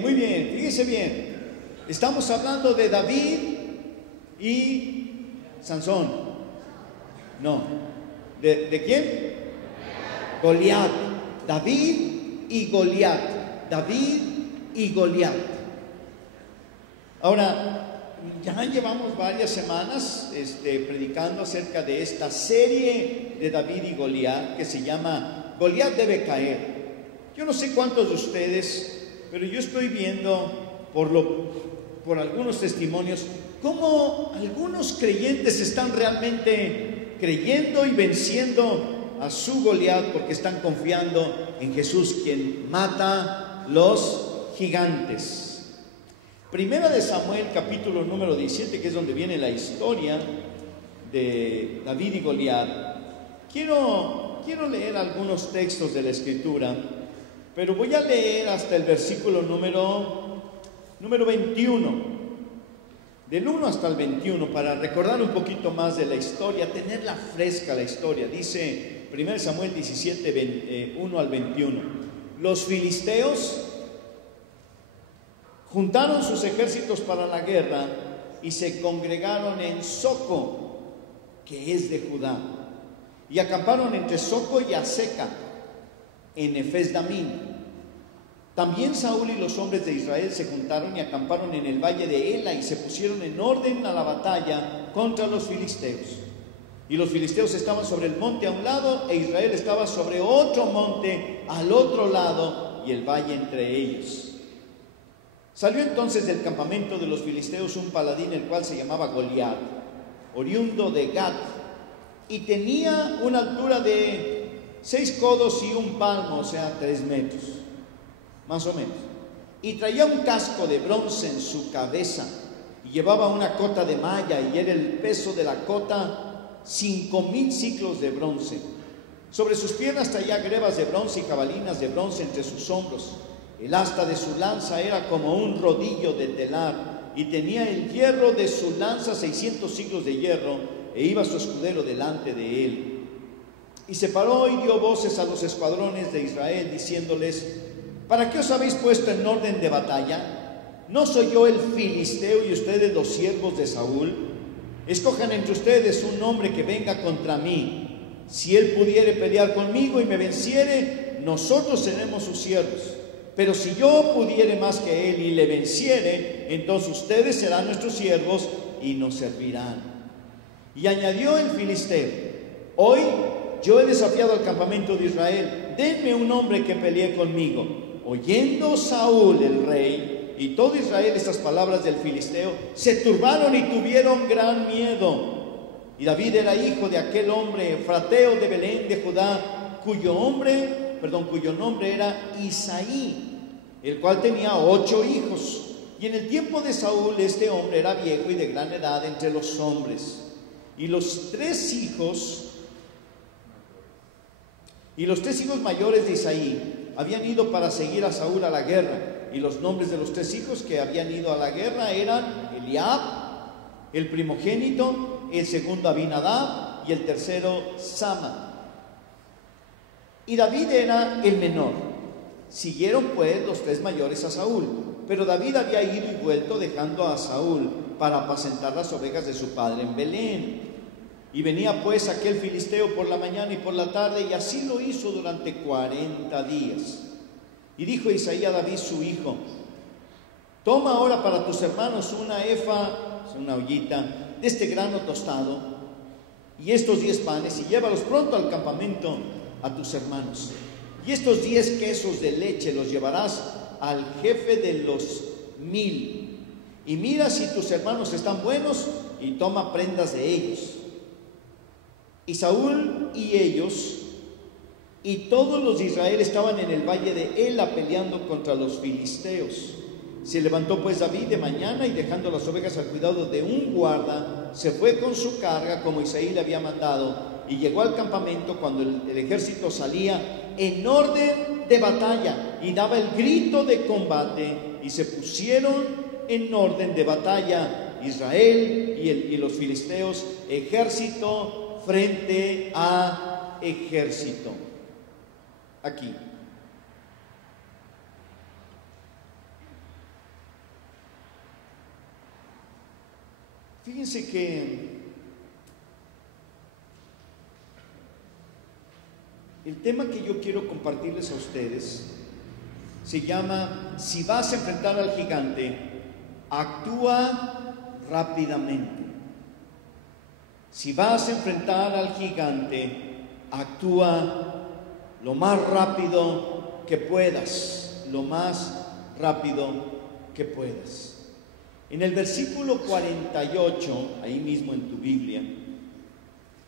muy bien, fíjese bien. Estamos hablando de David y Sansón. No. ¿De quién? Goliat. David y Goliat. David y Goliat. Ahora, ya llevamos varias semanas predicando acerca de esta serie de David y Goliat que se llama Goliat debe caer. Yo no sé cuántos de ustedes, pero yo estoy viendo por algunos testimonios cómo algunos creyentes están realmente creyendo y venciendo a su Goliat porque están confiando en Jesús, quien mata los gigantes. Primera de Samuel, capítulo número 17, que es donde viene la historia de David y Goliat. Quiero leer algunos textos de la Escritura, pero voy a leer hasta el versículo número 21, del 1 hasta el 21, para recordar un poquito más de la historia, tenerla fresca la historia. Dice 1 Samuel 17, 1 al 21. Los filisteos juntaron sus ejércitos para la guerra y se congregaron en Soco, que es de Judá, y acamparon entre Soco y Aseca, en Efes-Damín. También Saúl y los hombres de Israel se juntaron y acamparon en el valle de Ela y se pusieron en orden a la batalla contra los filisteos. Y los filisteos estaban sobre el monte a un lado e Israel estaba sobre otro monte al otro lado y el valle entre ellos. Salió entonces del campamento de los filisteos un paladín, el cual se llamaba Goliat, oriundo de Gat, y tenía una altura de 6 codos y un palmo, o sea, 3 metros, más o menos. Y traía un casco de bronce en su cabeza, y llevaba una cota de malla, y era el peso de la cota 5,000 siclos de bronce. Sobre sus piernas traía grebas de bronce y jabalinas de bronce entre sus hombros. El asta de su lanza era como un rodillo de telar, y tenía el hierro de su lanza 600 siclos de hierro, e iba su escudero delante de él. Y se paró y dio voces a los escuadrones de Israel, diciéndoles: ¿para qué os habéis puesto en orden de batalla? ¿No soy yo el filisteo y ustedes los siervos de Saúl? Escojan entre ustedes un hombre que venga contra mí. Si él pudiere pelear conmigo y me venciere, nosotros seremos sus siervos. Pero si yo pudiere más que él y le venciere, entonces ustedes serán nuestros siervos y nos servirán. Y añadió el filisteo: hoy yo he desafiado al campamento de Israel, denme un hombre que pelee conmigo. Oyendo Saúl el rey y todo Israel estas palabras del filisteo, se turbaron y tuvieron gran miedo. Y David era hijo de aquel hombre efrateo de Belén de Judá, cuyo nombre era Isaí, el cual tenía 8 hijos. Y en el tiempo de Saúl este hombre era viejo y de gran edad entre los hombres. Y los tres hijos mayores de Isaí habían ido para seguir a Saúl a la guerra. Y los nombres de los 3 hijos que habían ido a la guerra eran Eliab, el primogénito, el segundo Abinadab y el tercero Sama. Y David era el menor. Siguieron pues los 3 mayores a Saúl, pero David había ido y vuelto dejando a Saúl para apacentar las ovejas de su padre en Belén. Y venía pues aquel filisteo por la mañana y por la tarde, y así lo hizo durante 40 días. Y dijo Isaí a David su hijo: toma ahora para tus hermanos una efa, una ollita, de este grano tostado, y estos 10 panes, y llévalos pronto al campamento a tus hermanos. Y estos 10 quesos de leche los llevarás al jefe de los 1000. Y mira si tus hermanos están buenos, y toma prendas de ellos. Y Saúl y ellos y todos los de Israel estaban en el valle de Ela peleando contra los filisteos. Se levantó pues David de mañana y dejando las ovejas al cuidado de un guarda, se fue con su carga como Isaí le había mandado, y llegó al campamento cuando el ejército salía en orden de batalla y daba el grito de combate, y se pusieron en orden de batalla Israel y los filisteos, ejército frente a ejército. Aquí. Fíjense que el tema que yo quiero compartirles a ustedes se llama: si vas a enfrentar al gigante, actúa rápidamente. Si vas a enfrentar al gigante, actúa lo más rápido que puedas, lo más rápido que puedas. En el versículo 48, ahí mismo en tu Biblia,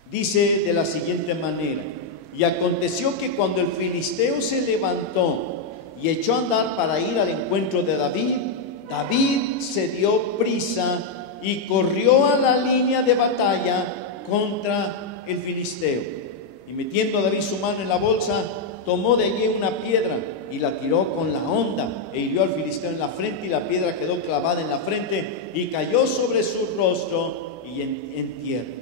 dice de la siguiente manera: y aconteció que cuando el filisteo se levantó y echó a andar para ir al encuentro de David, David se dio prisa y corrió a la línea de batalla contra el filisteo. Y metiendo a David su mano en la bolsa, tomó de allí una piedra y la tiró con la honda e hirió al filisteo en la frente, y la piedra quedó clavada en la frente y cayó sobre su rostro y en tierra.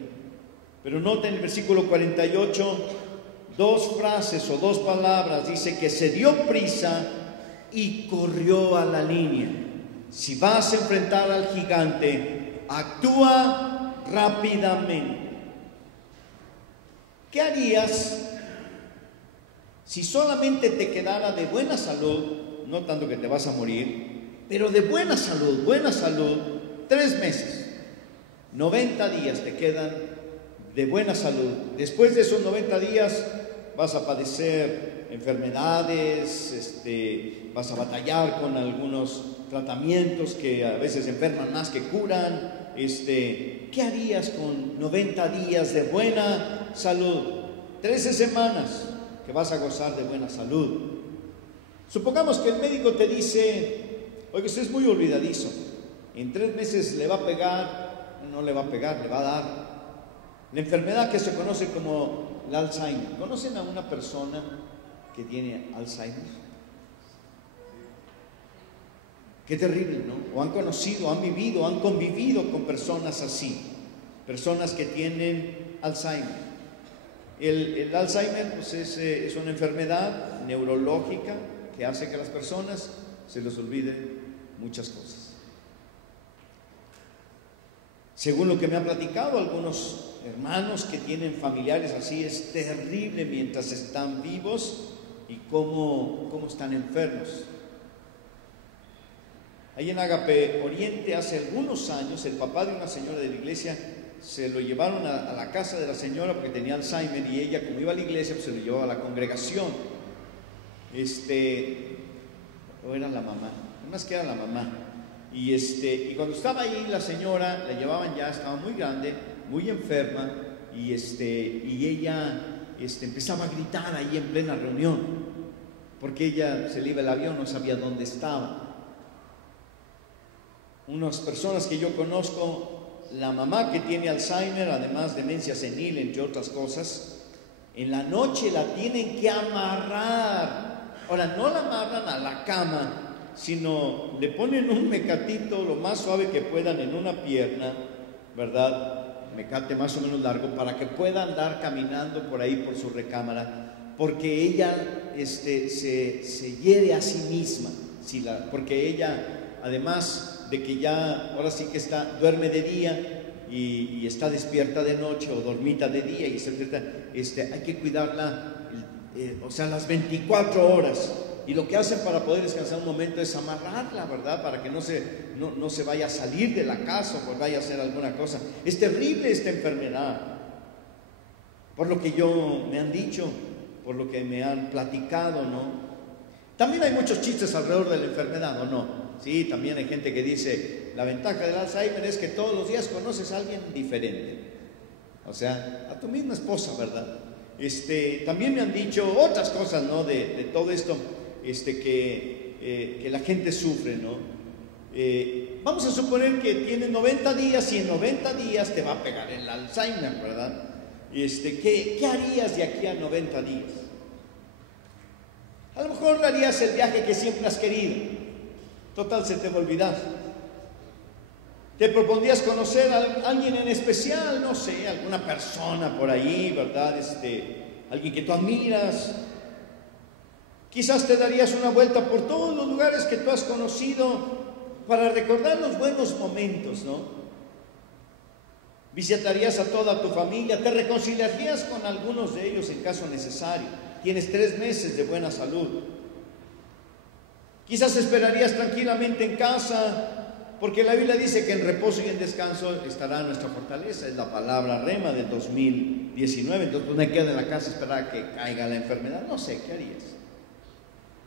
Pero nota en el versículo 48 dos frases o dos palabras. Dice que se dio prisa y corrió a la línea. Si vas a enfrentar al gigante, actúa rápidamente. ¿Qué harías si solamente te quedara de buena salud? No tanto que te vas a morir, pero de buena salud, 3 meses, 90 días te quedan de buena salud. Después de esos 90 días vas a padecer enfermedades, vas a batallar con algunos tratamientos que a veces enferman más que curan. ¿Qué harías con 90 días de buena salud? 13 semanas que vas a gozar de buena salud. Supongamos que el médico te dice: oye, usted es muy olvidadizo, en 3 meses le va a pegar. No le va a pegar, le va a dar la enfermedad que se conoce como el Alzheimer. ¿Conocen a una persona que tiene Alzheimer? Qué terrible, ¿no? O han conocido, han vivido, han convivido con personas así, personas que tienen Alzheimer. El Alzheimer, pues es una enfermedad neurológica que hace que a las personas se les olviden muchas cosas. Según lo que me han platicado algunos hermanos que tienen familiares así, es terrible mientras están vivos y cómo están enfermos. Ahí en Agape Oriente, hace algunos años, el papá de una señora de la iglesia se lo llevaron a la casa de la señora porque tenía Alzheimer, y ella, como iba a la iglesia, pues se lo llevaba a la congregación. O era la mamá, más que era la mamá. Y cuando estaba ahí la señora, la llevaban ya, estaba muy grande, muy enferma, y ella empezaba a gritar ahí en plena reunión, porque ella se le iba el avión, no sabía dónde estaba. Unas personas que yo conozco, la mamá que tiene Alzheimer, además demencia senil, entre otras cosas, en la noche la tienen que amarrar. Ahora, no la amarran a la cama, sino le ponen un mecatito lo más suave que puedan en una pierna, ¿verdad? Mecate más o menos largo, para que pueda andar caminando por ahí por su recámara, porque ella se hiere a sí misma, porque ella, además de que ya ahora sí que duerme de día y está despierta de noche, o dormita de día y hay que cuidarla, las 24 horas. Y lo que hacen para poder descansar un momento es amarrarla, ¿verdad? Para que no se vaya a salir de la casa o vaya a hacer alguna cosa. Es terrible esta enfermedad, por lo que me han dicho, por lo que me han platicado, ¿no? También hay muchos chistes alrededor de la enfermedad, ¿o no? Sí, también hay gente que dice: la ventaja del Alzheimer es que todos los días conoces a alguien diferente. O sea, a tu misma esposa, ¿verdad? También me han dicho otras cosas, ¿no? De todo esto, que la gente sufre, ¿no? Vamos a suponer que tienes 90 días y en 90 días te va a pegar el Alzheimer, ¿verdad? ¿Qué harías de aquí a 90 días? A lo mejor harías el viaje que siempre has querido. Total, se te va a olvidar. Te propondrías conocer a alguien en especial, no sé, alguna persona por ahí, ¿verdad? Alguien que tú admiras. Quizás te darías una vuelta por todos los lugares que tú has conocido para recordar los buenos momentos, ¿no? Visitarías a toda tu familia, te reconciliarías con algunos de ellos en caso necesario. Tienes 3 meses de buena salud. Quizás esperarías tranquilamente en casa, porque la Biblia dice que en reposo y en descanso estará nuestra fortaleza. Es la palabra rema del 2019. Entonces pues me quedo en la casa a esperar a que caiga la enfermedad. No sé, ¿qué harías?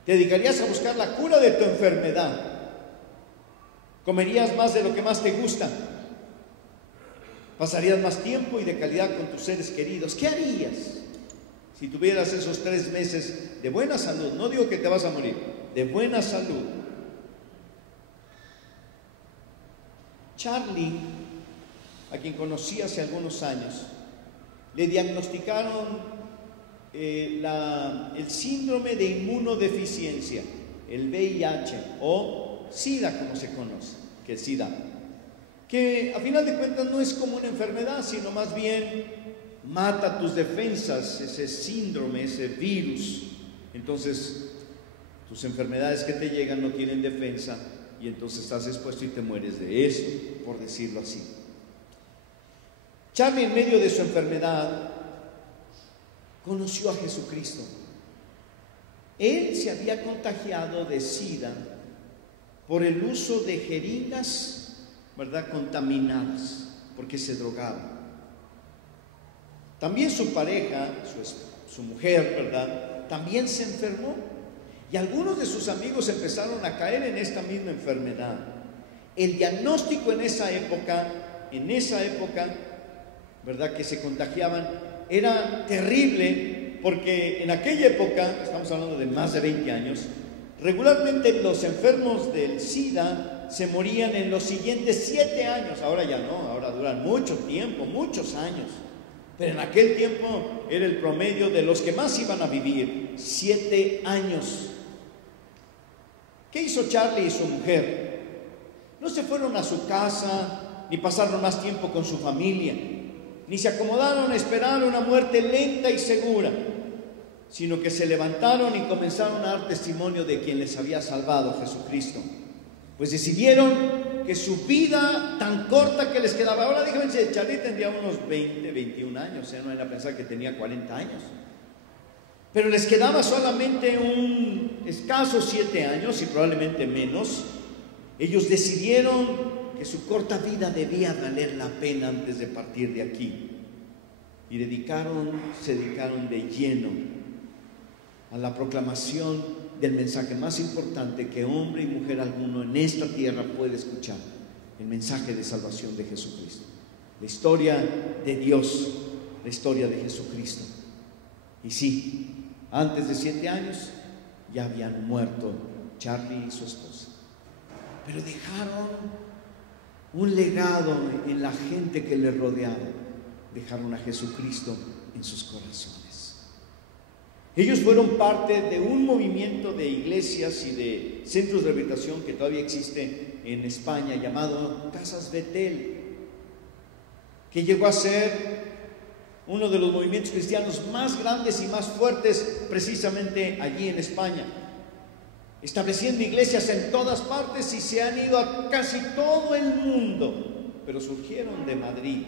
¿Te dedicarías a buscar la cura de tu enfermedad? ¿Comerías más de lo que más te gusta? ¿Pasarías más tiempo y de calidad con tus seres queridos? ¿Qué harías si tuvieras esos 3 meses de buena salud? No digo que te vas a morir, de buena salud. Charlie, a quien conocí hace algunos años, le diagnosticaron el síndrome de inmunodeficiencia, el VIH o SIDA, como se conoce, que es SIDA, que a final de cuentas no es como una enfermedad, sino más bien mata tus defensas, ese síndrome, ese virus. Entonces tus enfermedades que te llegan no tienen defensa y entonces estás expuesto y te mueres de eso, por decirlo así. Charlie, en medio de su enfermedad, conoció a Jesucristo. Él se había contagiado de SIDA por el uso de jeringas, ¿verdad?, contaminadas, porque se drogaba. También su pareja, su mujer, ¿verdad?, también se enfermó. Y algunos de sus amigos empezaron a caer en esta misma enfermedad. El diagnóstico en esa época, ¿verdad?, que se contagiaban, era terrible, porque en aquella época, estamos hablando de más de 20 años, regularmente los enfermos del SIDA se morían en los siguientes 7 años. Ahora ya no, ahora duran mucho tiempo, muchos años. Pero en aquel tiempo era el promedio de los que más iban a vivir, 7 años. ¿Qué hizo Charlie y su mujer? No se fueron a su casa, ni pasaron más tiempo con su familia, ni se acomodaron a esperar una muerte lenta y segura, sino que se levantaron y comenzaron a dar testimonio de quien les había salvado, Jesucristo. Pues decidieron que su vida tan corta que les quedaba, ahora díganme, Charlie tendría unos 20, 21 años, no era pensar que tenía 40 años, pero les quedaba solamente un escaso 7 años y probablemente menos. Ellos decidieron que su corta vida debía valer la pena antes de partir de aquí, y se dedicaron de lleno a la proclamación del mensaje más importante que hombre y mujer alguno en esta tierra puede escuchar: el mensaje de salvación de Jesucristo, la historia de Dios, la historia de Jesucristo. Y sí, antes de 7 años ya habían muerto Charlie y su esposa, pero dejaron un legado en la gente que les rodeaba, dejaron a Jesucristo en sus corazones. Ellos fueron parte de un movimiento de iglesias y de centros de rehabilitación que todavía existe en España, llamado Casas Betel, que llegó a ser uno de los movimientos cristianos más grandes y más fuertes precisamente allí en España, estableciendo iglesias en todas partes y se han ido a casi todo el mundo, pero surgieron de Madrid.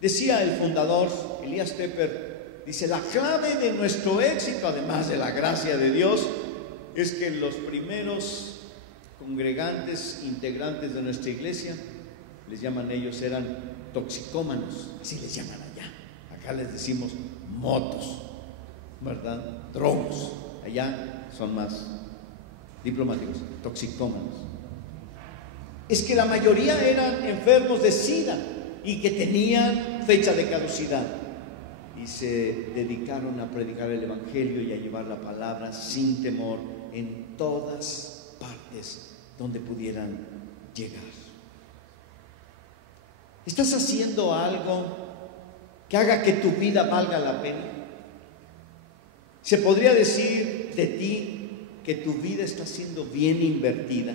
Decía el fundador, Elías Tepper, dice: la clave de nuestro éxito, además de la gracia de Dios, es que los primeros congregantes, integrantes de nuestra iglesia, les llaman ellos, eran toxicómanos, así les llaman allá. Acá les decimos motos, ¿verdad? Drogos. Allá son más diplomáticos, toxicómanos. Es que la mayoría eran enfermos de SIDA y que tenían fecha de caducidad, y se dedicaron a predicar el evangelio y a llevar la palabra sin temor en todas partes donde pudieran llegar. ¿Estás haciendo algo que haga que tu vida valga la pena? ¿Se podría decir de ti que tu vida está siendo bien invertida?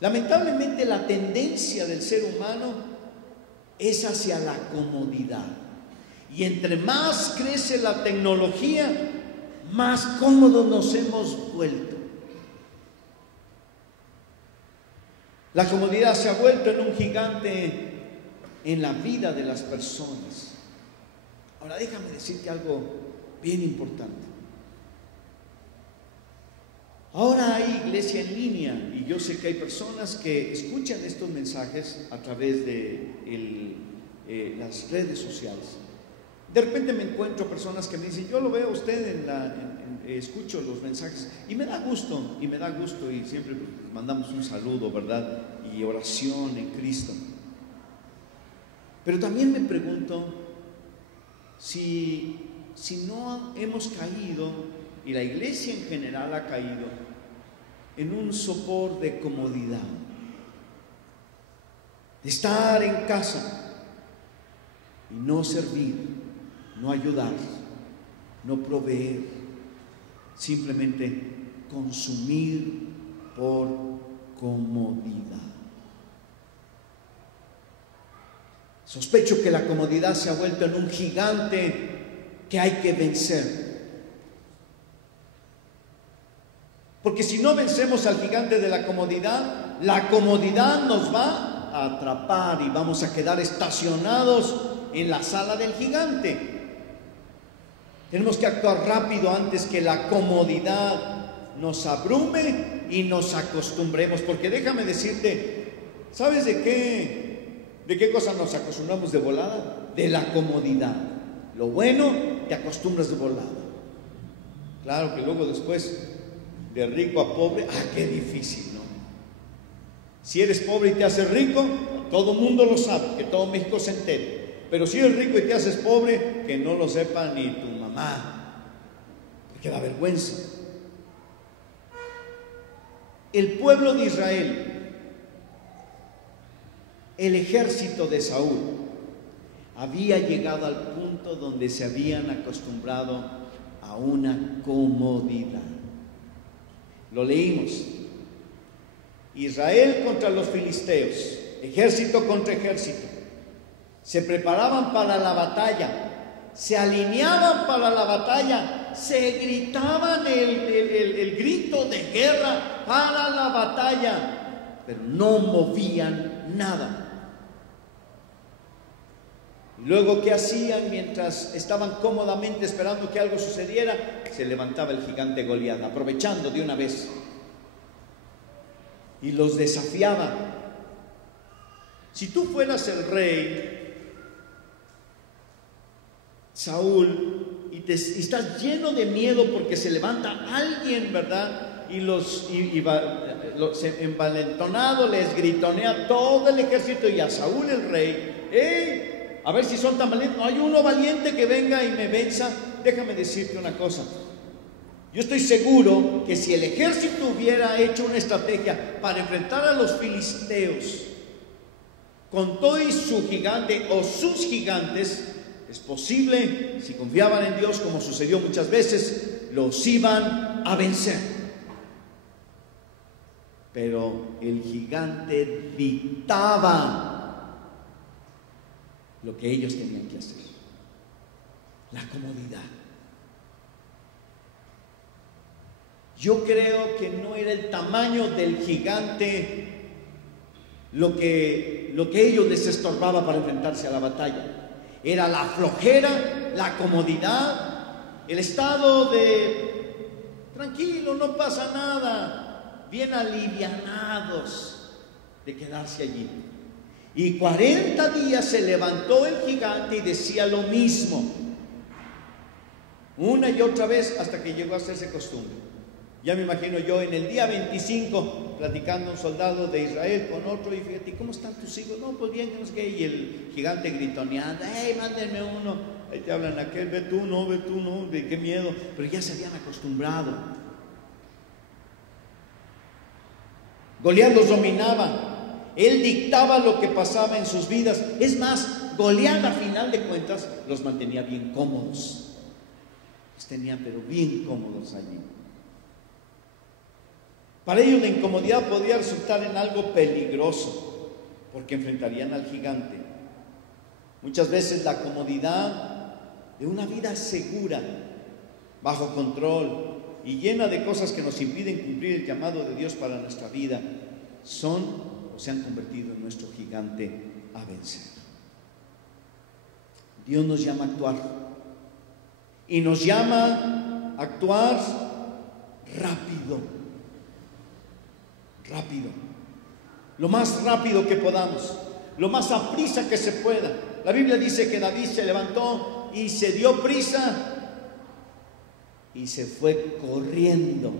Lamentablemente la tendencia del ser humano es hacia la comodidad, y entre más crece la tecnología, más cómodos nos hemos vuelto. La comodidad se ha vuelto en un gigante en la vida de las personas. Ahora déjame decirte algo bien importante. Ahora hay iglesia en línea y yo sé que hay personas que escuchan estos mensajes a través de las redes sociales. De repente me encuentro personas que me dicen, yo lo veo a usted escucho los mensajes y me da gusto y siempre mandamos un saludo, ¿verdad? Y oración en Cristo. Pero también me pregunto si no hemos caído, y la iglesia en general ha caído, en un sopor de comodidad, de estar en casa y no servir, no ayudar, no proveer, simplemente consumir por comodidad. Sospecho que la comodidad se ha vuelto en un gigante que hay que vencer. Porque si no vencemos al gigante de la comodidad nos va a atrapar y vamos a quedar estacionados en la sala del gigante. Tenemos que actuar rápido antes que la comodidad nos abrume y nos acostumbremos. Porque déjame decirte, ¿sabes de qué cosa nos acostumbramos de volada? De la comodidad. Lo bueno, te acostumbras de volada. Claro que luego después, de rico a pobre, qué difícil, ¿no? Si eres pobre y te haces rico, todo el mundo lo sabe, que todo México se entere. Pero si eres rico y te haces pobre, que no lo sepa ni tu mamá, porque da vergüenza. El pueblo de Israel, el ejército de Saúl, había llegado al punto donde se habían acostumbrado a una comodidad. Lo leímos. Israel contra los filisteos, ejército contra ejército. Se preparaban para la batalla, se alineaban para la batalla, se gritaban el grito de guerra para la batalla, pero no movían nada. Y luego, ¿qué hacían mientras estaban cómodamente esperando que algo sucediera? Se levantaba el gigante Goliat, aprovechando de una vez, y los desafiaba. Si tú fueras el rey Saúl y estás lleno de miedo porque se levanta alguien, ¿verdad? Y envalentonado les gritonea todo el ejército y a Saúl el rey, ¡hey! A ver si son tan valientes. No hay uno valiente que venga y me venza. Déjame decirte una cosa. Yo estoy seguro que si el ejército hubiera hecho una estrategia para enfrentar a los filisteos con todo y su gigante o sus gigantes, es posible, si confiaban en Dios, como sucedió muchas veces, los iban a vencer. Pero el gigante dictaba lo que ellos tenían que hacer. La comodidad. Yo creo que no era el tamaño del gigante lo que ellos les estorbaba para enfrentarse a la batalla. Era la flojera, la comodidad, el estado de tranquilo, no pasa nada, bien alivianados de quedarse allí. Y 40 días se levantó el gigante y decía lo mismo, una y otra vez, hasta que llegó a hacerse costumbre. Ya me imagino yo en el día 25 platicando un soldado de Israel con otro, y fíjate, ¿cómo están tus hijos? No, pues bien, que no sé qué. Y el gigante gritoneando, ¡hey, mándenme uno! Ahí te hablan aquel, ve tú, no, de qué miedo. Pero ya se habían acostumbrado. Goliat los dominaba. Él dictaba lo que pasaba en sus vidas. Es más, Goliat, a final de cuentas, los mantenía bien cómodos. Los tenían, pero bien cómodos allí. Para ellos la incomodidad podía resultar en algo peligroso, porque enfrentarían al gigante. Muchas veces la comodidad de una vida segura, bajo control y llena de cosas que nos impiden cumplir el llamado de Dios para nuestra vida, son o se han convertido en nuestro gigante a vencer. Dios nos llama a actuar y nos llama a actuar rápido, lo más rápido que podamos, lo más aprisa que se pueda. La Biblia dice que David se levantó y se dio prisa y se fue corriendo.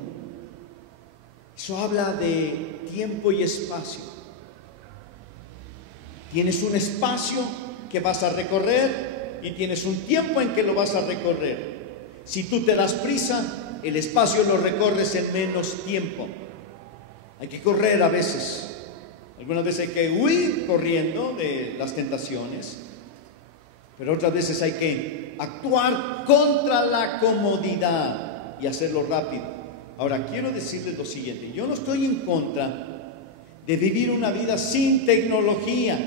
Eso habla de tiempo y espacio. Tienes un espacio que vas a recorrer y tienes un tiempo en que lo vas a recorrer. Si tú te das prisa, el espacio lo recorres en menos tiempo. Hay que correr a veces. Algunas veces hay que huir corriendo de las tentaciones, pero otras veces hay que actuar contra la comodidad y hacerlo rápido. Ahora, quiero decirles lo siguiente: yo no estoy en contra de vivir una vida sin tecnología,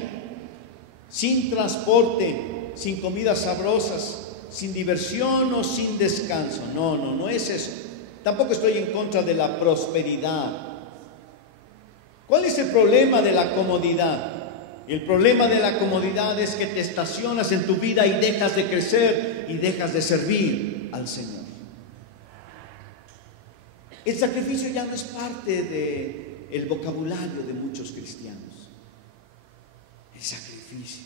sin transporte, sin comidas sabrosas, sin diversión o sin descanso. No es eso. Tampoco estoy en contra de la prosperidad. ¿Cuál es el problema de la comodidad? El problema de la comodidad es que te estacionas en tu vida y dejas de crecer y dejas de servir al Señor. El sacrificio ya no es parte del vocabulario de muchos cristianos. El sacrificio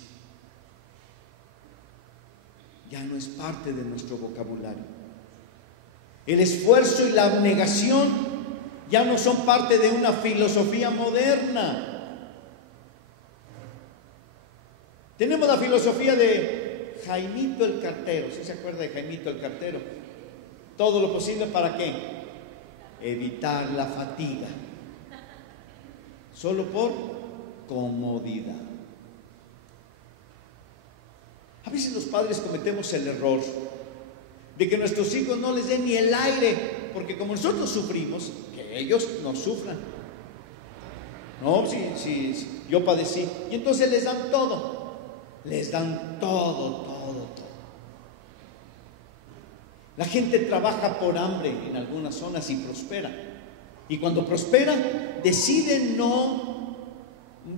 ya no es parte de nuestro vocabulario. El esfuerzo y la abnegación ya no son parte de una filosofía moderna. Tenemos la filosofía de Jaimito el cartero. ¿Sí se acuerda de Jaimito el cartero? Todo lo posible ¿para qué? Evitar la fatiga, solo por comodidad. A veces los padres cometemos el error de que nuestros hijos no les den ni el aire, porque como nosotros sufrimos, que ellos no sufran. No, sí, yo padecí. Y entonces les dan todo, todo. La gente trabaja por hambre en algunas zonas y prospera. Y cuando prospera, deciden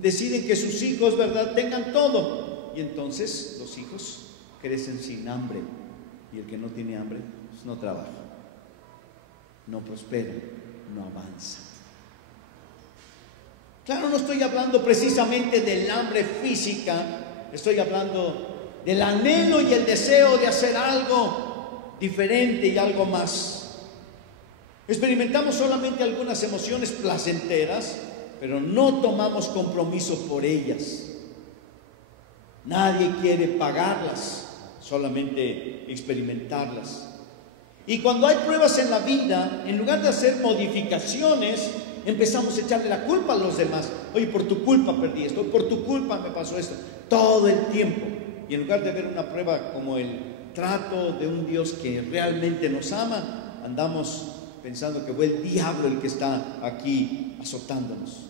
que sus hijos, ¿verdad?, tengan todo. Y entonces los hijos crecen sin hambre. Y el que no tiene hambre, pues no trabaja, no prospera, no avanza. Claro, no estoy hablando precisamente del hambre física, estoy hablando del anhelo y el deseo de hacer algo diferente y algo más. Experimentamos solamente algunas emociones placenteras, pero no tomamos compromiso por ellas. Nadie quiere pagarlas, solamente experimentarlas. Y cuando hay pruebas en la vida, en lugar de hacer modificaciones, empezamos a echarle la culpa a los demás. Oye, por tu culpa perdí esto, por tu culpa me pasó esto, todo el tiempo. Y en lugar de ver una prueba como el trato de un Dios que realmente nos ama, andamos pensando que fue el diablo el que está aquí azotándonos.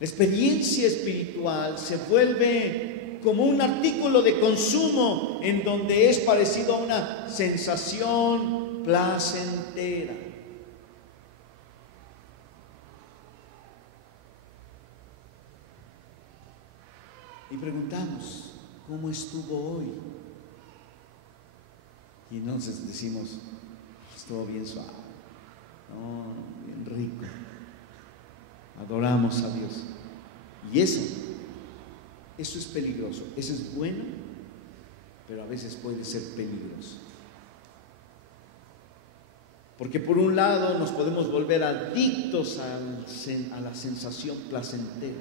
La experiencia espiritual se vuelve como un artículo de consumo en donde es parecido a una sensación placentera. Y preguntamos: ¿cómo estuvo hoy? Y entonces decimos: estuvo bien suave, bien rico. Adoramos a Dios. Y eso es peligroso. Eso es bueno, pero a veces puede ser peligroso. Porque por un lado nos podemos volver adictos a la sensación placentera.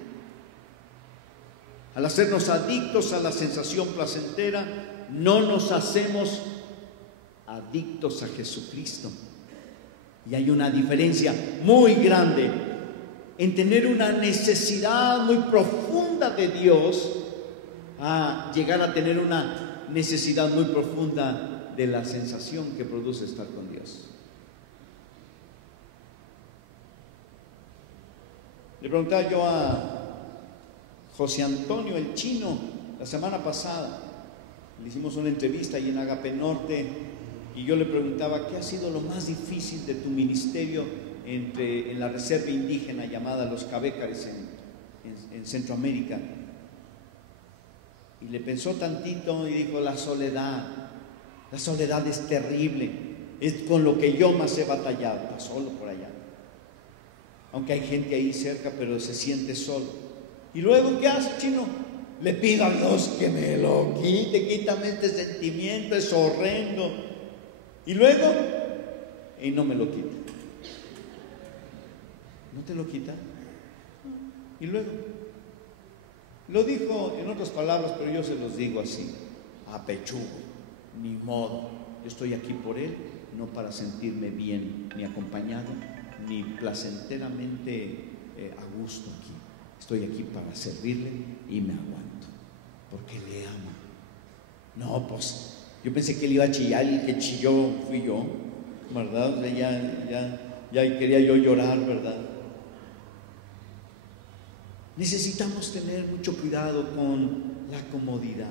Al hacernos adictos a la sensación placentera, no nos hacemos adictos a Jesucristo. Y hay una diferencia muy grande en tener una necesidad muy profunda de Dios a llegar a tener una necesidad muy profunda de la sensación que produce estar con Dios. Le preguntaba yo a José Antonio el Chino la semana pasada, le hicimos una entrevista ahí en Agape Norte, y yo le preguntaba: ¿qué ha sido lo más difícil de tu ministerio en la reserva indígena llamada Los Cabécares en Centroamérica. Y le pensó tantito y dijo: la soledad es terrible, es con lo que yo más he batallado. Está solo por allá, aunque hay gente ahí cerca, pero se siente solo. Y luego, ¿qué hace, chino? Le pido a Dios que me lo quite, quítame este sentimiento, es horrendo. Y luego, y no me lo quita. ¿No te lo quita? Y luego, lo dijo en otras palabras, pero yo se los digo así: a pechugo, ni modo. Yo estoy aquí por él, no para sentirme bien, ni acompañado, ni placenteramente a gusto aquí. Estoy aquí para servirle y me aguanto, porque le amo. No, pues, yo pensé que él iba a chillar y el que chilló fui yo, ¿verdad? O sea, ya quería yo llorar, ¿verdad? Necesitamos tener mucho cuidado con la comodidad.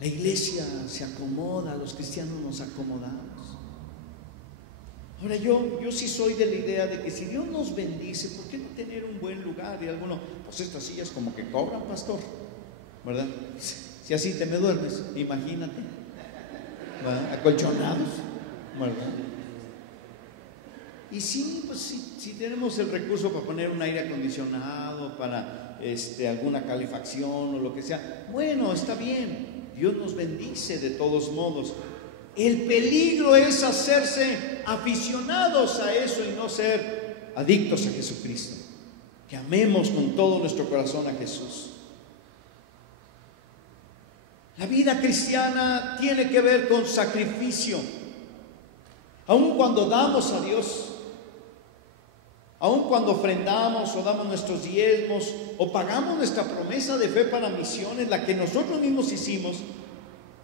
La iglesia se acomoda, los cristianos nos acomodamos. Ahora yo sí soy de la idea de que si Dios nos bendice, ¿por qué no tener un buen lugar? Y alguno, pues estas sillas como que cobran, pastor, ¿verdad? Si así te me duermes, imagínate, ¿verdad? Acolchonados, ¿verdad? Y sí, pues si tenemos el recurso para poner un aire acondicionado, para alguna calefacción o lo que sea, bueno, está bien, Dios nos bendice de todos modos. El peligro es hacerse aficionados a eso y no ser adictos a Jesucristo. Que amemos con todo nuestro corazón a Jesús. La vida cristiana tiene que ver con sacrificio. Aun cuando damos a Dios, aun cuando ofrendamos o damos nuestros diezmos o pagamos nuestra promesa de fe para misiones, la que nosotros mismos hicimos,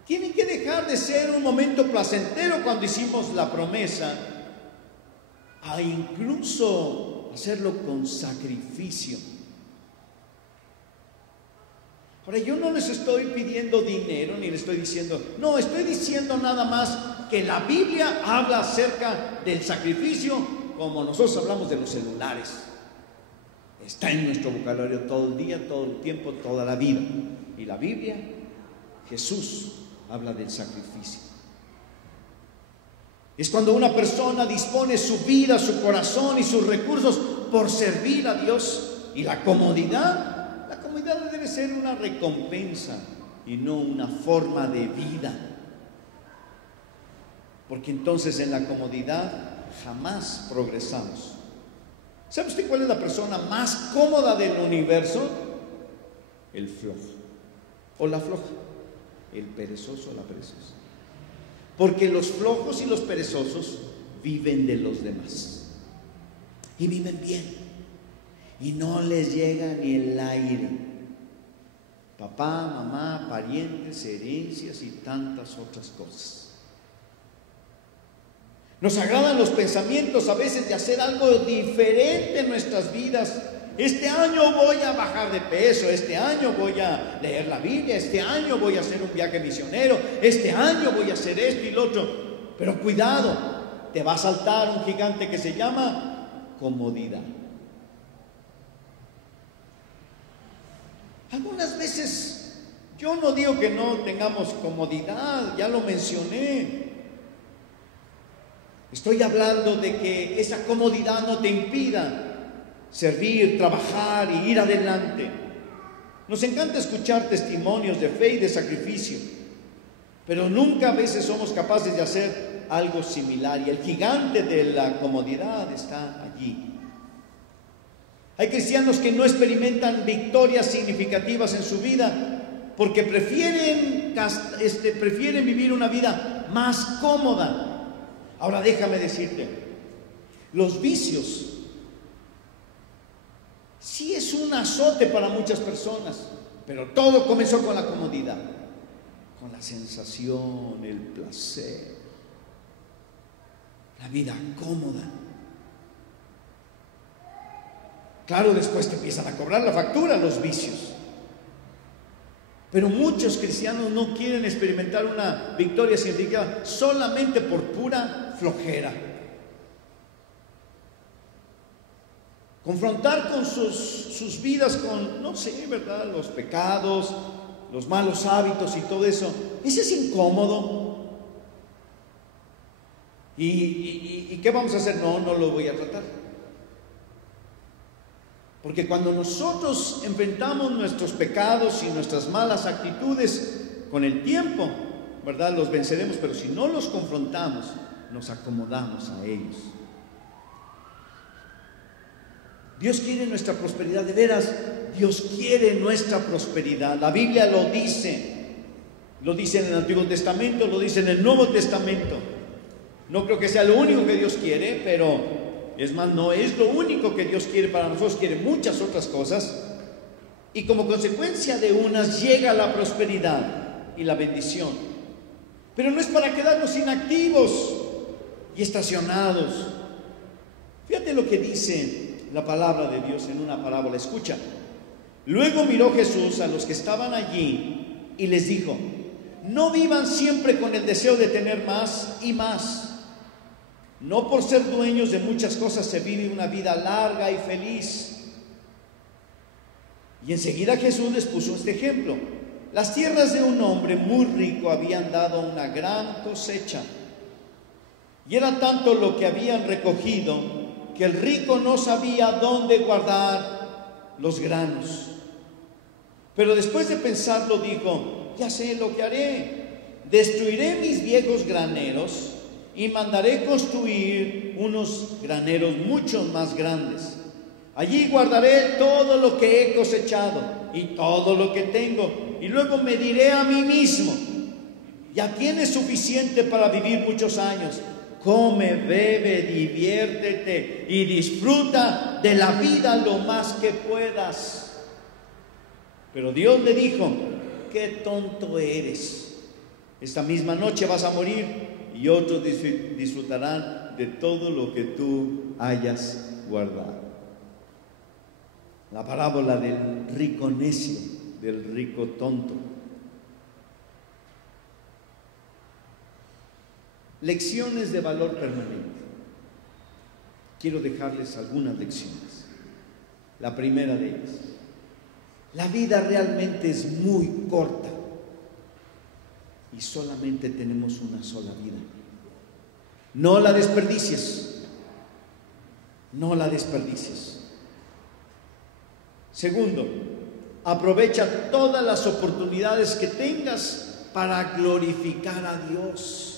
tiene que dejar de ser un momento placentero cuando hicimos la promesa, a incluso hacerlo con sacrificio. Ahora, yo no les estoy pidiendo dinero ni les estoy diciendo, no, estoy diciendo nada más que la Biblia habla acerca del sacrificio como nosotros hablamos de los celulares. Está en nuestro vocabulario todo el día, todo el tiempo, toda la vida. Y la Biblia, Jesús habla del sacrificio. Es cuando una persona dispone su vida, su corazón y sus recursos por servir a Dios. Y la comodidad debe ser una recompensa y no una forma de vida. Porque entonces en la comodidad jamás progresamos. ¿Sabe usted cuál es la persona más cómoda del universo? El flojo o la floja, el perezoso o la perezosa. Porque los flojos y los perezosos viven de los demás y viven bien y no les llega ni el aire. Papá, mamá, parientes, herencias y tantas otras cosas. Nos agradan los pensamientos a veces de hacer algo diferente en nuestras vidas. Este año voy a bajar de peso, este año voy a leer la Biblia, este año voy a hacer un viaje misionero, este año voy a hacer esto y lo otro. Pero cuidado, te va a saltar un gigante que se llama comodidad. Algunas veces, yo no digo que no tengamos comodidad, ya lo mencioné. Estoy hablando de que esa comodidad no te impida servir, trabajar y ir adelante. Nos encanta escuchar testimonios de fe y de sacrificio, pero nunca a veces somos capaces de hacer algo similar, y el gigante de la comodidad está allí. Hay cristianos que no experimentan victorias significativas en su vida porque prefieren vivir una vida más cómoda. Ahora déjame decirte, los vicios sí es un azote para muchas personas, pero todo comenzó con la comodidad, con la sensación, el placer, la vida cómoda. Claro, después te empiezan a cobrar la factura los vicios. Pero muchos cristianos no quieren experimentar una victoria significativa solamente por pura flojera. confrontar con sus vidas, con, no sé, ¿verdad?, los pecados, los malos hábitos y todo eso. Ese es incómodo. ¿Y qué vamos a hacer? No lo voy a tratar. Porque cuando nosotros enfrentamos nuestros pecados y nuestras malas actitudes, con el tiempo, ¿verdad?, los venceremos, pero si no los confrontamos, nos acomodamos a ellos. Dios quiere nuestra prosperidad, de veras, Dios quiere nuestra prosperidad. La Biblia lo dice en el Antiguo Testamento, lo dice en el Nuevo Testamento. No creo que sea lo único que Dios quiere, pero es más, no es lo único que Dios quiere para nosotros, quiere muchas otras cosas. Y como consecuencia de unas llega la prosperidad y la bendición. Pero no es para quedarnos inactivos y estacionados. Fíjate lo que dice la palabra de Dios en una parábola. Escucha. Luego miró Jesús a los que estaban allí y les dijo: no vivan siempre con el deseo de tener más y más. No por ser dueños de muchas cosas se vive una vida larga y feliz. Y enseguida Jesús les puso este ejemplo. Las tierras de un hombre muy rico habían dado una gran cosecha. Y era tanto lo que habían recogido que el rico no sabía dónde guardar los granos. Pero después de pensarlo dijo: ya sé lo que haré. Destruiré mis viejos graneros y mandaré construir unos graneros mucho más grandes. Allí guardaré todo lo que he cosechado y todo lo que tengo. Y luego me diré a mí mismo: ya tienes suficiente para vivir muchos años. Come, bebe, diviértete y disfruta de la vida lo más que puedas. Pero Dios le dijo: qué tonto eres. Esta misma noche vas a morir y otros disfrutarán de todo lo que tú hayas guardado. La parábola del rico necio, del rico tonto. Lecciones de valor permanente. Quiero dejarles algunas lecciones. La primera de ellas: la vida realmente es muy corta y solamente tenemos una sola vida. No la desperdicies. No la desperdicies. Segundo, aprovecha todas las oportunidades que tengas para glorificar a Dios.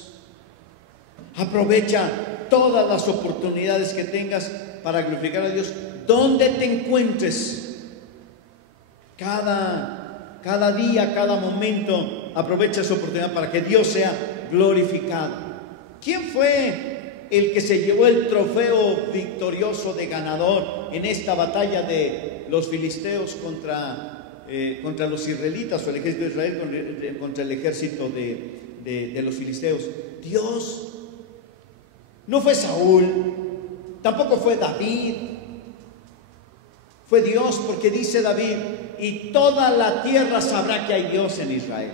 Aprovecha todas las oportunidades que tengas para glorificar a Dios donde te encuentres. Cada día, cada momento, aprovecha esa oportunidad para que Dios sea glorificado. ¿Quién fue el que se llevó el trofeo victorioso de ganador en esta batalla de los filisteos contra los israelitas, o el ejército de Israel contra el ejército de los filisteos? Dios. No fue Saúl, tampoco fue David, fue Dios, porque dice David: y toda la tierra sabrá que hay Dios en Israel.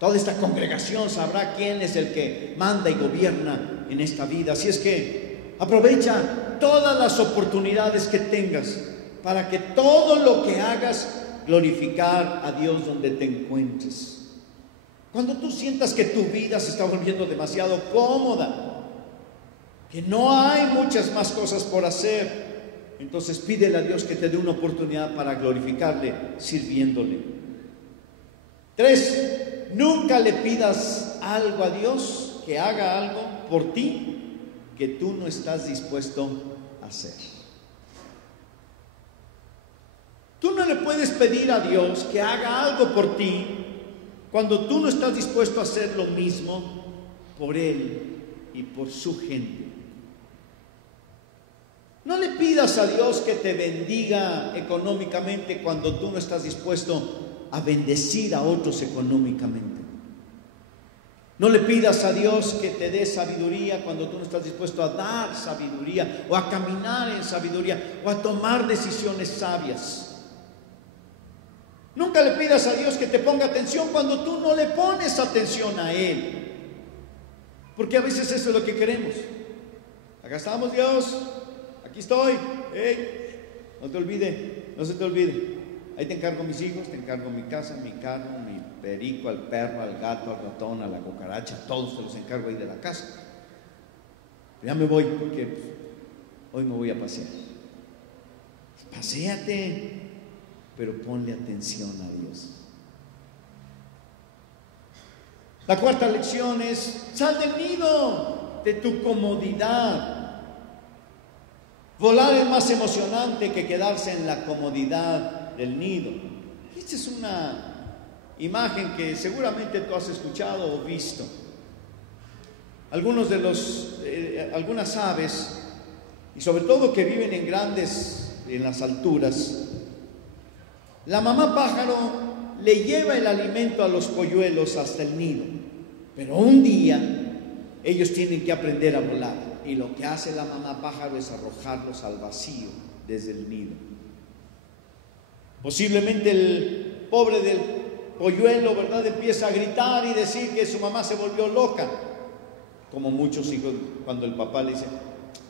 Toda esta congregación sabrá quién es el que manda y gobierna en esta vida. Así es que aprovecha todas las oportunidades que tengas para que todo lo que hagas glorificar a Dios donde te encuentres. Cuando tú sientas que tu vida se está volviendo demasiado cómoda, que no hay muchas más cosas por hacer, entonces pídele a Dios que te dé una oportunidad para glorificarle sirviéndole. 3, nunca le pidas algo a Dios, que haga algo por ti que tú no estás dispuesto a hacer. Tú no le puedes pedir a Dios que haga algo por ti cuando tú no estás dispuesto a hacer lo mismo por Él y por su gente. No le pidas a Dios que te bendiga económicamente cuando tú no estás dispuesto a bendecir a otros económicamente. No le pidas a Dios que te dé sabiduría cuando tú no estás dispuesto a dar sabiduría, o a caminar en sabiduría, o a tomar decisiones sabias. Nunca le pidas a Dios que te ponga atención cuando tú no le pones atención a Él. Porque a veces eso es lo que queremos. Acá estamos, Dios. aquí estoy, no te olvide, no se te olvide. Ahí te encargo mis hijos, te encargo mi casa, mi carro, mi perico, al perro, al gato, al ratón, a la cucaracha, todos te los encargo ahí de la casa. Ya me voy porque hoy me voy a pasear. Paséate, pero ponle atención a Dios. La cuarta lección es: sal del nido de tu comodidad. Volar es más emocionante que quedarse en la comodidad del nido. Esta es una imagen que seguramente tú has escuchado o visto. Algunas aves, y sobre todo que viven en las alturas, la mamá pájaro le lleva el alimento a los polluelos hasta el nido, pero un día ellos tienen que aprender a volar, y lo que hace la mamá pájaro es arrojarlos al vacío desde el nido. Posiblemente el pobre del polluelo, ¿verdad?, empieza a gritar y decir que su mamá se volvió loca, como muchos hijos cuando el papá le dice: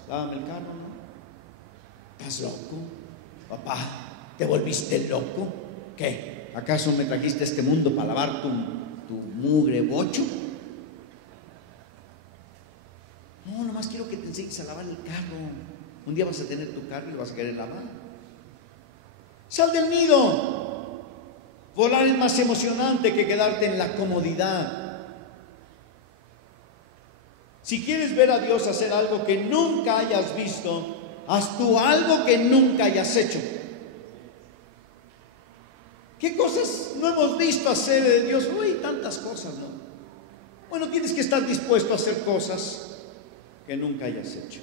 lávame el carro, ¿no? ¿Estás loco? Papá, ¿te volviste loco? ¿Qué? ¿Acaso me trajiste a este mundo para lavar tu mugre bocho? No, nomás quiero que te enseñes a lavar el carro. Un día vas a tener tu carro y vas a querer lavar. Sal del nido. Volar es más emocionante que quedarte en la comodidad. Si quieres ver a Dios hacer algo que nunca hayas visto, haz tú algo que nunca hayas hecho. ¿Qué cosas no hemos visto hacer de Dios? Uy, tantas cosas, ¿no? Bueno, tienes que estar dispuesto a hacer cosas que nunca hayas hecho.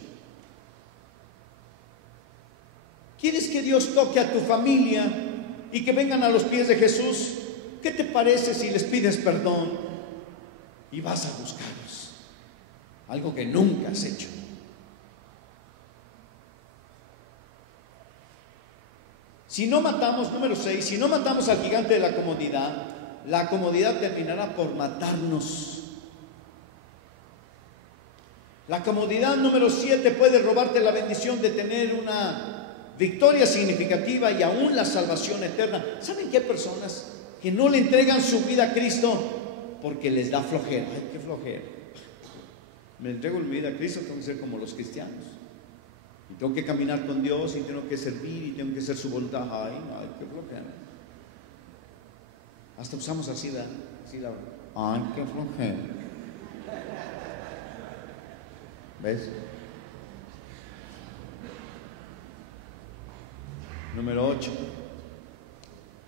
¿Quieres que Dios toque a tu familia y que vengan a los pies de Jesús? ¿Qué te parece si les pides perdón y vas a buscarlos? Algo que nunca has hecho. Si no matamos, número 6, si no matamos al gigante de la comodidad terminará por matarnos. La comodidad, número 7, puede robarte la bendición de tener una victoria significativa y aún la salvación eterna. ¿Saben qué hay personas que no le entregan su vida a Cristo porque les da flojera? Ay, qué flojera. Me entrego mi vida a Cristo, tengo que ser como los cristianos. Y tengo que caminar con Dios y tengo que servir y tengo que hacer su voluntad. Ay, qué flojera. Hasta usamos así la ay, qué flojera. ¿Ves? Número 8.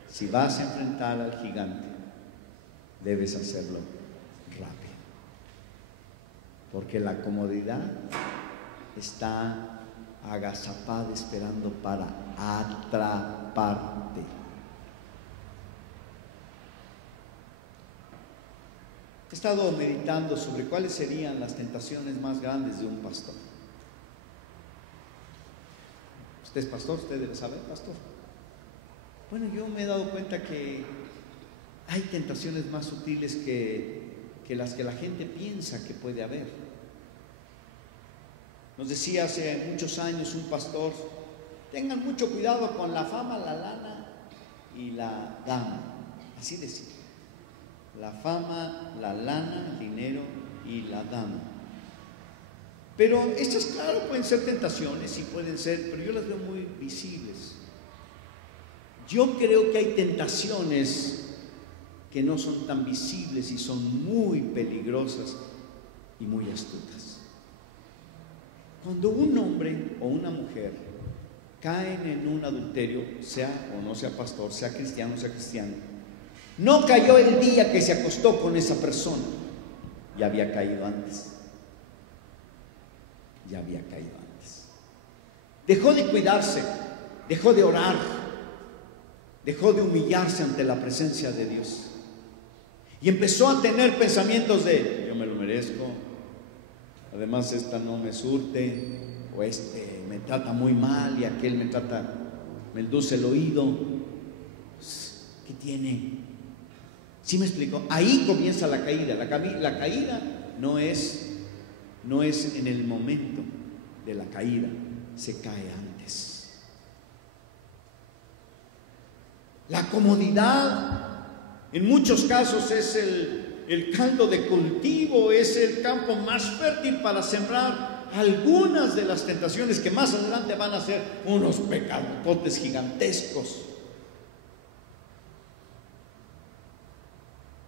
Si vas a enfrentar al gigante, debes hacerlo rápido. Porque la comodidad está agazapada esperando para atraparte. He estado meditando sobre cuáles serían las tentaciones más grandes de un pastor. ¿Usted es pastor? ¿Usted debe saber, pastor? Bueno, yo me he dado cuenta que hay tentaciones más sutiles que las que la gente piensa que puede haber. Nos decía hace muchos años un pastor: tengan mucho cuidado con la fama, la lana y la dama. Así decía: la fama, la lana, el dinero y la dama. Pero estas, claro, pueden ser tentaciones y pueden ser, pero yo las veo muy visibles. Yo creo que hay tentaciones que no son tan visibles y son muy peligrosas y muy astutas. Cuando un hombre o una mujer caen en un adulterio, sea o no sea pastor, sea cristiano o sea cristiano, no cayó el día que se acostó con esa persona, ya había caído antes. Ya había caído antes. Dejó de cuidarse, dejó de orar, dejó de humillarse ante la presencia de Dios y empezó a tener pensamientos de: yo me lo merezco, además esta no me surte, o este me trata muy mal y aquel me endulce el oído. ¿Qué tiene? ¿Sí me explico? Ahí comienza la caída. La caída no es en el momento de la caída. se cae antes. La comodidad en muchos casos es el caldo de cultivo, es el campo más fértil para sembrar algunas de las tentaciones que más adelante van a ser unos pecadotes gigantescos.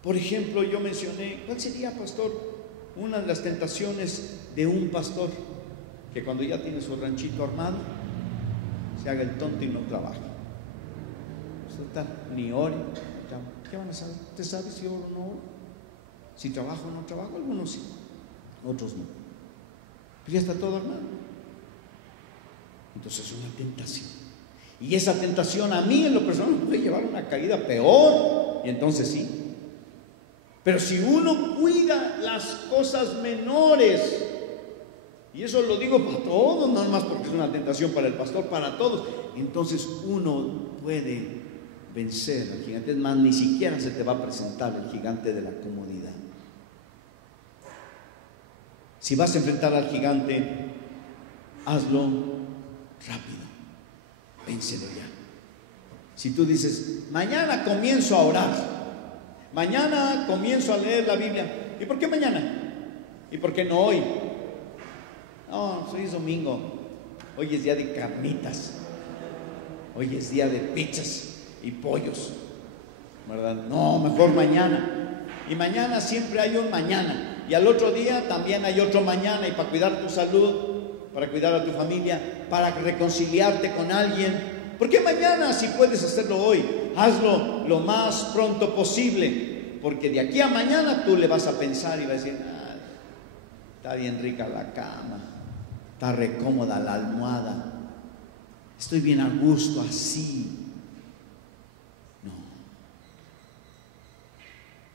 Por ejemplo, yo mencioné, ¿cuál sería, pastor? Una de las tentaciones de un pastor, que cuando ya tiene su ranchito armado, se haga el tonto y no trabaje. Ni ore. ¿Qué van a saber? ¿Usted sabe si oro o no oro? Si trabajo o no trabajo. Algunos sí, otros no. Pero ya está todo armado. Entonces es una tentación. Y esa tentación a mí en lo personal me puede llevar a una caída peor. Y entonces sí. Pero si uno cuida las cosas menores, y eso lo digo para todos, no más porque es una tentación para el pastor, para todos, entonces uno puede vencer al gigante. Es más, ni siquiera se te va a presentar el gigante de la comodidad. Si vas a enfrentar al gigante, hazlo rápido, vénselo ya. Si tú dices, mañana comienzo a orar, mañana comienzo a leer la Biblia, ¿y por qué mañana? ¿Y por qué no hoy? No, hoy es domingo, hoy es día de carnitas, hoy es día de pizzas y pollos, ¿verdad? No, mejor mañana. Y mañana siempre hay un mañana, y al otro día también hay otro mañana. Y para cuidar tu salud, para cuidar a tu familia, para reconciliarte con alguien, ¿por qué mañana si puedes hacerlo hoy? Hazlo lo más pronto posible, porque de aquí a mañana tú le vas a pensar y vas a decir, está bien rica la cama, está re cómoda la almohada, estoy bien a gusto así. No.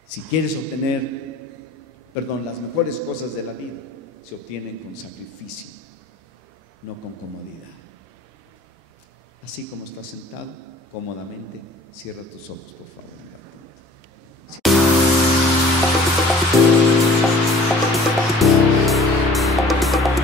Si quieres obtener, las mejores cosas de la vida se obtienen con sacrificio, no con comodidad. Así como estás sentado cómodamente, cierra tus ojos, por favor.